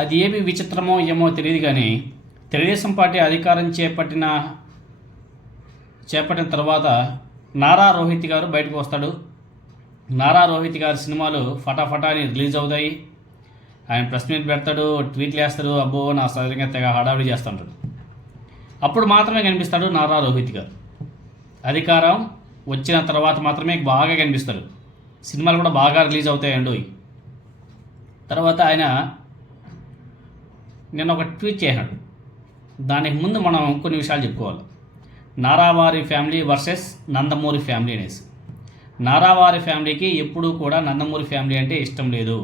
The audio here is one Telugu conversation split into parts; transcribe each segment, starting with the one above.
అది ఏమి విచిత్రమో ఏమో తెలియదు కానీ తెలుగుదేశం పార్టీ అధికారం చేపట్టిన తర్వాత నారా రోహిత్ గారు బయటకు వస్తాడు. నారా రోహిత్ గారి సినిమాలు ఫటాఫటాని రిలీజ్ అవుతాయి. ఆయన ప్రెస్ మీట్ పెడతాడు, ట్వీట్లు వేస్తాడు, అబ్బో నా సరిగ్గా తెగ హడావిడి చేస్తుంటాడు. అప్పుడు మాత్రమే కనిపిస్తాడు నారా రోహిత్ గారు. అధికారం వచ్చిన తర్వాత మాత్రమే బాగా కనిపిస్తాడు. సినిమాలు కూడా బాగా రిలీజ్ అవుతాయండి. తర్వాత ఆయన నిన్న ఒక ట్వీట్ చేశాడు. దానికి ముందు మనం కొన్ని విషయాలు చెప్పుకోవాలి. నారావారి ఫ్యామిలీ వర్సెస్ నందమూరి ఫ్యామిలీ అనేసి. నారావారి ఫ్యామిలీకి ఎప్పుడూ కూడా నందమూరి ఫ్యామిలీ అంటే ఇష్టం లేదు.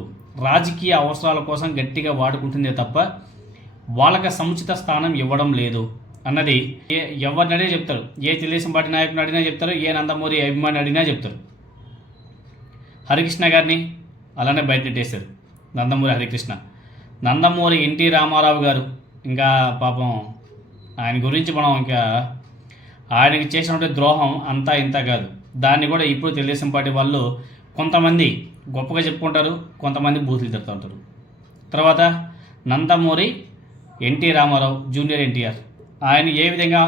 రాజకీయ అవసరాల కోసం గట్టిగా వాడుకుంటుందే తప్ప వాళ్ళకి సముచిత స్థానం ఇవ్వడం లేదు అన్నది ఎవరిని అడిగినా చెప్తారు. ఏ తెలుగుదేశం పార్టీ నాయకుని అడిగినా చెప్తారు, ఏ నందమూరి అభిమాని అడిగినా చెప్తారు. హరికృష్ణ గారిని అలానే బయట నెట్టేశారు. నందమూరి హరికృష్ణ, నందమూరి ఎన్టీ రామారావు గారు, ఇంకా పాపం ఆయన గురించి మనం ఇంకా ఆయనకి చేసినటువంటి ద్రోహం అంతా ఇంత కాదు. దాన్ని కూడా ఇప్పుడు తెలుగుదేశం పార్టీ వాళ్ళు కొంతమంది గొప్పగా చెప్పుకుంటారు, కొంతమంది బూతులు తిడుతూ ఉంటారు. తర్వాత నందమూరి ఎన్టీ రామారావు జూనియర్ ఎన్టీఆర్ ఆయన ఏ విధంగా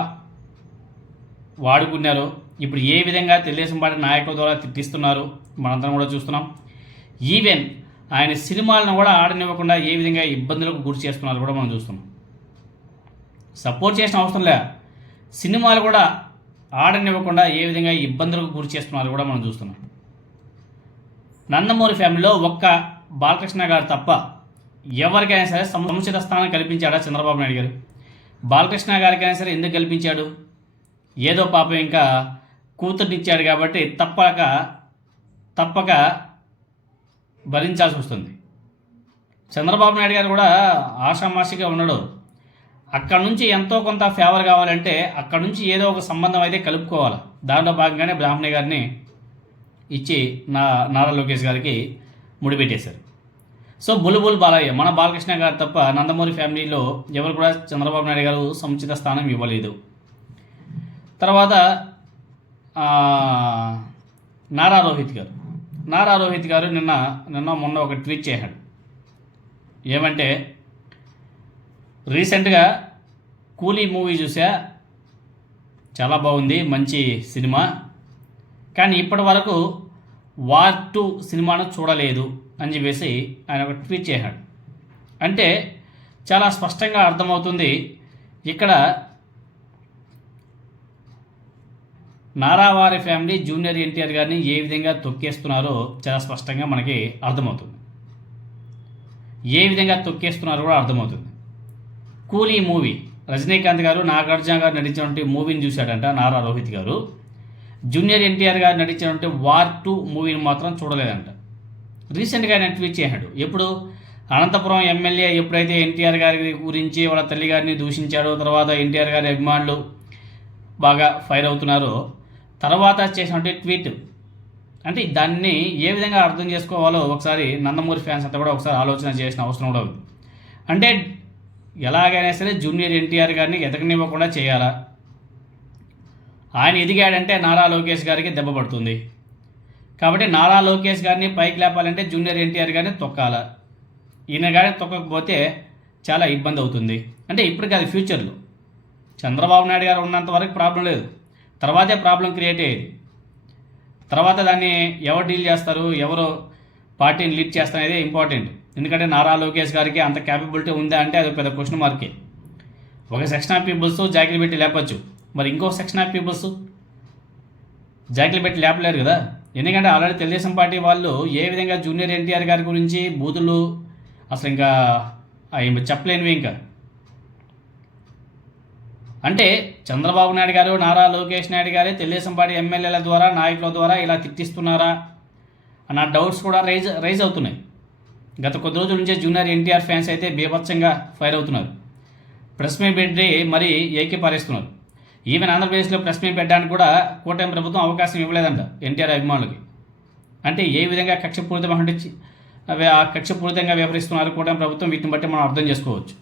వాడుకున్నారో, ఇప్పుడు ఏ విధంగా తెలుగుదేశం పార్టీ నాయకుల ద్వారా తిట్టిస్తున్నారు మనందరం కూడా చూస్తున్నాం. ఈవెన్ ఆయన సినిమాలను కూడా ఆడనివ్వకుండా ఏ విధంగా ఇబ్బందులకు గురి చేస్తున్నారు కూడా మనం చూస్తున్నాం. సపోర్ట్ చేసిన అవసరం లే, సినిమాలు కూడా ఆడనివ్వకుండా ఏ విధంగా ఇబ్బందులకు గురి చేస్తున్నారు కూడా మనం చూస్తున్నాం. నందమూరి ఫ్యామిలీలో ఒక్క బాలకృష్ణ గారు తప్ప ఎవరికైనా సరే సముచిత స్థానం కల్పించాడా చంద్రబాబు నాయుడు గారు? బాలకృష్ణ గారికైనా సరే ఎందుకు కల్పించాడు? ఏదో పాపం ఇంకా కూతుర్నిచ్చాడు కాబట్టి తప్పక భరించాల్సి వస్తుంది. చంద్రబాబు నాయుడు గారు కూడా ఆషామాషిగా ఉన్నాడు. అక్కడ నుంచి ఎంతో కొంత ఫేవర్ కావాలంటే అక్కడ నుంచి ఏదో ఒక సంబంధం అయితే కలుపుకోవాలి. దాంట్లో భాగంగానే బ్రాహ్మణి గారిని ఇచ్చి నారా లోకేష్ గారికి ముడిపెట్టేశారు. సో బుల్బుల్ బాలయ్య, మన బాలకృష్ణ గారు తప్ప నందమూరి ఫ్యామిలీలో ఎవరు కూడా చంద్రబాబు నాయుడు గారు సముచిత స్థానం ఇవ్వలేదు. తర్వాత నారా రోహిత్ గారు నిన్న మొన్న ఒక ట్వీట్ చేశాడు. ఏమంటే, రీసెంట్గా కూలీ మూవీ చూసా, చాలా బాగుంది, మంచి సినిమా, కానీ ఇప్పటి వరకు వార్ 2 సినిమాను చూడలేదు అని చెప్పేసి ఆయన ఒక ట్వీట్ చేశాడు. అంటే చాలా స్పష్టంగా అర్థమవుతుంది ఇక్కడ నారావారి ఫ్యామిలీ జూనియర్ ఎన్టీఆర్ గారిని ఏ విధంగా తొక్కేస్తున్నారో చాలా స్పష్టంగా మనకి అర్థమవుతుంది. ఏ విధంగా తొక్కేస్తున్నారో కూడా అర్థమవుతుంది. కూలీ మూవీ రజనీకాంత్ గారు, నాగార్జున గారు నటించినటువంటి మూవీని చూశాడంట నారా రోహిత్ గారు. జూనియర్ ఎన్టీఆర్ గారు నటించినటువంటి వార్ 2 మూవీని మాత్రం చూడలేదంట. రీసెంట్గా ఆయన ట్వీట్ చేశాడు. ఎప్పుడు అనంతపురం ఎమ్మెల్యే ఎప్పుడైతే ఎన్టీఆర్ గారి గురించి వాళ్ళ తల్లి గారిని దూషించాడో, తర్వాత ఎన్టీఆర్ గారి అభిమానులు బాగా ఫైర్ అవుతున్నారో, తర్వాత చేసినటువంటి ట్వీట్ అంటే దాన్ని ఏ విధంగా అర్థం చేసుకోవాలో ఒకసారి నందమూరి ఫ్యాన్స్ అంతా కూడా ఒకసారి ఆలోచన చేసిన అవసరం కూడా ఉంది. అంటే ఎలాగైనా సరే జూనియర్ ఎన్టీఆర్ గారిని ఎదగనివ్వకుండా చేయాలా? ఆయన ఎదిగాడంటే నారా లోకేష్ గారికి దెబ్బ పడుతుంది. కాబట్టి నారా లోకేష్ గారిని పైకి లేపాలంటే జూనియర్ ఎన్టీఆర్ గారిని తొక్కాలా? ఈయన గారిని తొక్కకపోతే చాలా ఇబ్బంది అవుతుంది. అంటే ఇప్పుడు కాదు, ఫ్యూచర్లో చంద్రబాబు నాయుడు గారు ఉన్నంత వరకు ప్రాబ్లం లేదు, తర్వాతే ప్రాబ్లం క్రియేట్ అయ్యేది. తర్వాత దాన్ని ఎవరు డీల్ చేస్తారు, ఎవరు పార్టీని లీడ్ చేస్తారనేది ఇంపార్టెంట్. ఎందుకంటే నారా లోకేష్ గారికి అంత క్యాపబిలిటీ ఉందా అంటే అది పెద్ద క్వశ్చన్ మార్కే. ఒక సెక్షన్ ఆఫ్ పీపుల్స్ జాకిలు పెట్టి లేపచ్చు, మరి ఇంకో సెక్షన్ ఆఫ్ పీపుల్స్ జాకిలు పెట్టి లేపలేరు కదా. ఎందుకంటే ఆల్రెడీ తెలుగుదేశం పార్టీ వాళ్ళు ఏ విధంగా జూనియర్ ఎన్టీఆర్ గారి గురించి బూతులు అసలు ఇంకా అవి చెప్పలేనివి. ఇంకా అంటే చంద్రబాబు నాయుడు గారు, నారా లోకేష్ నాయుడు గారే తెలుగుదేశం పార్టీ ఎమ్మెల్యేల ద్వారా, నాయకుల ద్వారా ఇలా తిట్టిస్తున్నారా అన్న డౌట్స్ కూడా రైజ్ అవుతున్నాయి. గత కొద్ది రోజుల నుంచే జూనియర్ ఎన్టీఆర్ ఫ్యాన్స్ అయితే బీభత్సంగా ఫైర్ అవుతున్నారు. ప్రెస్ మీట్ పెట్టి మరీ ఏకీపారేస్తున్నారు. ఈవెన్ ఆంధ్రప్రదేశ్లో ప్రెస్ మీట్ పెట్టడానికి కూడా కూటమి ప్రభుత్వం అవకాశం ఇవ్వలేదంట ఎన్టీఆర్ అభిమానులకి. అంటే ఏ విధంగా కక్షపూరితంగా వ్యవహరిస్తున్నారు కూటమి ప్రభుత్వం, వీటిని బట్టి మనం అర్థం చేసుకోవచ్చు.